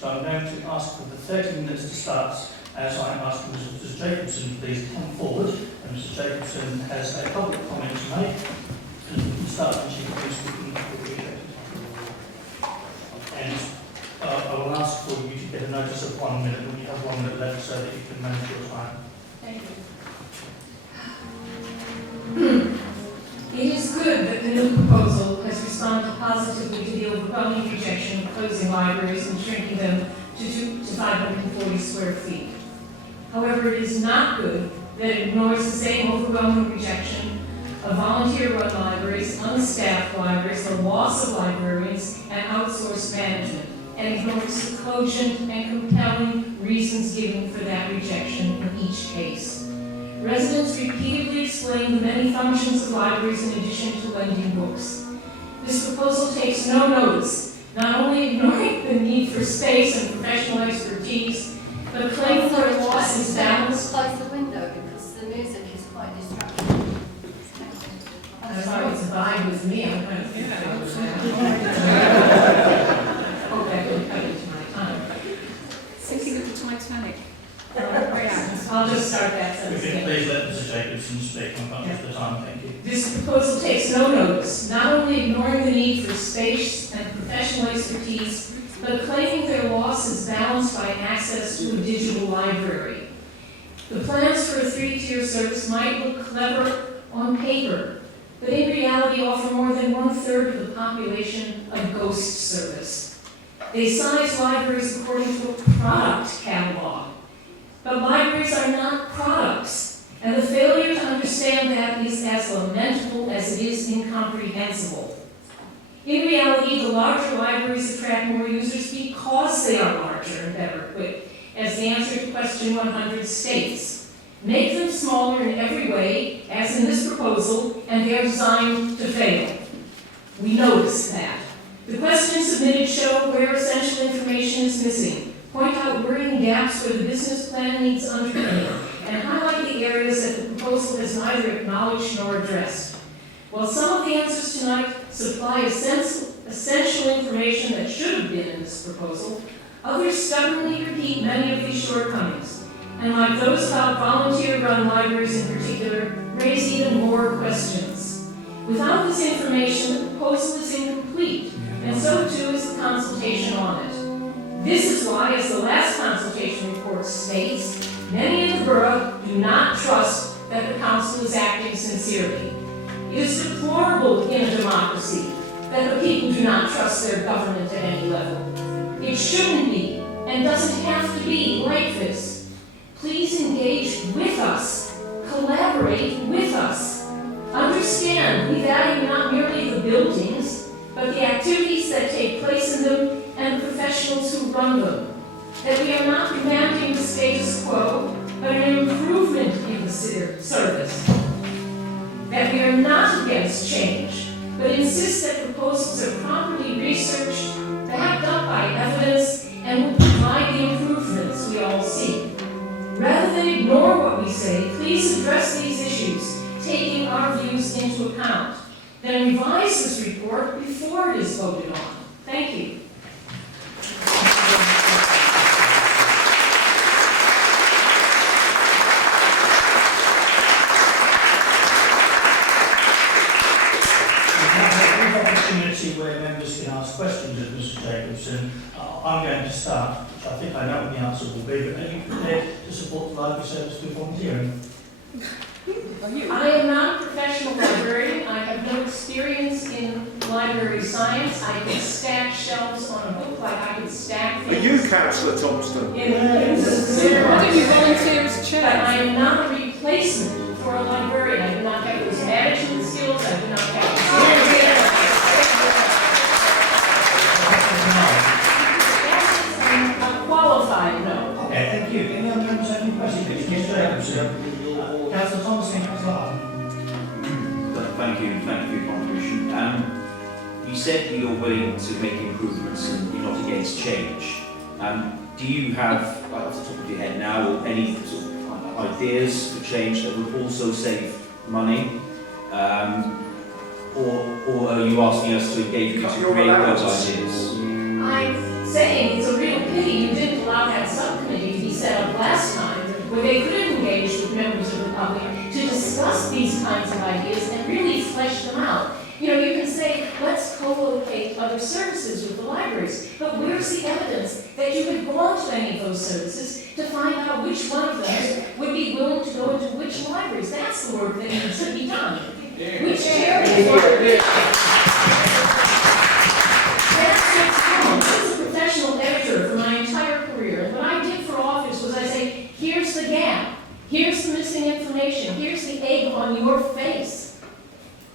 So I'm going to ask for the 30 minutes to start as I ask Mr. Jacobson to please come forward. And Mr. Jacobson has a public comment to make. And we can start when she begins speaking. And I will ask for you to get a notice of 1 minute when you have 1 minute left so that you can manage your time. Thank you. It is good that the new proposal has responded positively to the overwhelming rejection of closing libraries and shrinking them to 540 square feet. However, it is not good that it ignores the same overwhelming rejection of volunteer-run libraries, unstaffed libraries, the loss of librarians, and outsourced management, and ignores the cogent and compelling reasons given for that rejection in each case. Residents repeatedly explain the many functions of libraries in addition to lending books. This proposal takes no notice, not only ignoring the need for space and professional expertise, but claiming that a loss is balanced. Close the window because the music is quite distracting. I'm sorry, it's a vibe with me. I'm kind of thinking about it. Hope that will cut into my time. Thinking of the Titanic. I'll just start that If sentence you again. please let Mr. Jacobson speak. I'm conscious of the time. Thank you. This proposal takes no notice, not only ignoring the need for space and professional expertise, but claiming their loss is balanced by access to a digital library. The plans for a 3-tier service might look clever on paper, but in reality offer more than 1/3 of the population a ghost service. They size libraries according to a product catalog. But libraries are not products, and the failure to understand that is as lamentable as it is incomprehensible. In reality, the larger libraries attract more users because they are larger and better equipped, as the answer to question 100 states. Make them smaller in every way, as in this proposal, and they are designed to fail. We notice that. The questions submitted show where essential information is missing. Point out worrying gaps where the business plan needs underpinning, and highlight the areas that the proposal has neither acknowledged nor addressed. While some of the answers tonight supply essential information that should have been in this proposal, others stubbornly repeat many of these shortcomings, and like those about volunteer-run libraries in particular, raise even more questions. Without this information, the proposal is incomplete, and so too is the consultation on it. This is why, as the last consultation report states, many in the borough do not trust that the council is acting sincerely. It is deplorable in a democracy that the people do not trust their government at any level. It shouldn't be, and doesn't have to be, like this. Please engage with us. Collaborate with us. Understand we value not merely the buildings, but the activities that take place in them and the professionals who run them. That we are not demanding the status quo, but an improvement in the service. That we are not against change, but insist that proposals are properly researched, backed up by evidence, and will provide the improvements we all seek. Rather than ignore what we say, please address these issues, taking our views into account. Then revise this report before it is voted on. Thank you. Where members can ask questions of Mr. Jacobson. I'm going to start, which I think I know what the answer will be, but are you prepared to support the library service through volunteering? I am not a professional librarian. I have no experience in library science. I can stack shelves on a book like I can stack Are things. you Councillor Thompstone? In the Why don't you volunteer as But chair? I am not a replacement for a librarian. I do not have those management skills. I do not have a qualified no. Okay, thank you. Any other members have any questions? Mr. Jacobson. Councillor Thompson, Councillor Hutton. Thank you for your contribution. You said that you're willing to make improvements and you're not against change. Do you have, off the top of your head now, any sort of ideas for change that would also save money? Or are you asking us to engage with you to create those ideas? I've saying it's a real pity you didn't allow that subcommittee to be set up last time, where they could have engaged with members of the public to discuss these kinds of ideas and really flesh them out. You know, you can say, let's co-locate other services with the libraries, but where's the evidence that you had gone to any of those services to find out which one of them would be willing to go into which libraries? That's the work that needs to be done. Which areas were That's what's wrong. I was a professional editor for my entire career, and what I did for office was I say, here's the gap, here's the missing information, here's the egg on your face.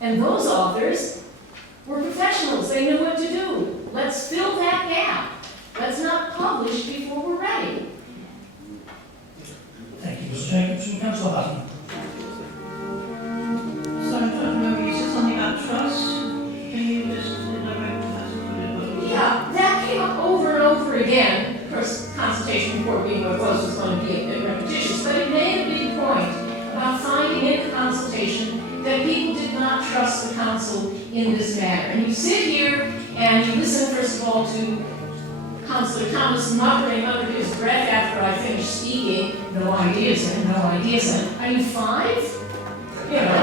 And those authors were professionals, they knew what to do. Let's fill that gap. Let's not publish before we're ready. Thank you, Mr. Jacobson. Councillor Hutton. Sorry, I don't know, you said something about trust. Can you just elaborate on that a little bit? Yeah, that came up over and over again. Of course, consultation report being what it was going to be a bit repetitious, but it made a big point about finding in the consultation that people did not trust the council in this matter. And you sit here and you listen, first of all, to Councillor Thomas muttering under his breath after I finish speaking, no ideas in, no ideas in. Are you 5? You know.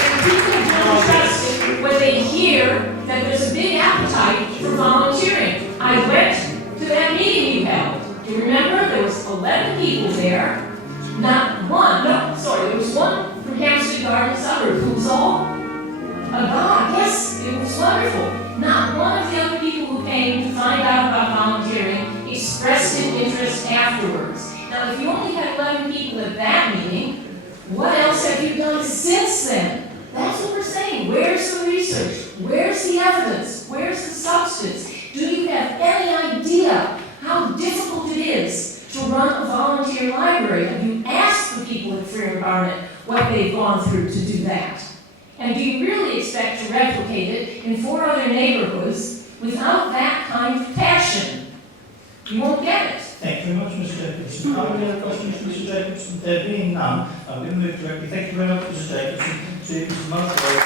And people don't trust it when they hear that there's a big appetite for volunteering. I went to that meeting you held. Do you remember? There was 11 people there. Not one, no, sorry, there was one from Hampstead Garden Suburb who was all agog. Yes, it was wonderful. Not one of the other people who came to find out about volunteering expressed an interest afterwards. Now, if you only had 11 people at that meeting, what else have you done since then? That's what we're saying. Where's the research? Where's the evidence? Where's the substance? Do you have any idea how difficult it is to run a volunteer library? Have you asked the people at Freer and Barnet what they've gone through to do that? And do you really expect to replicate it in 4 other neighborhoods without that kind of passion? You won't get it. Thank you very much, Mr. Jacobson. Are there any other questions for Mr. Jacobson? There being none, I'm going to move directly. Thank you very much, Mr. Jacobson. To Mr. Musgrove.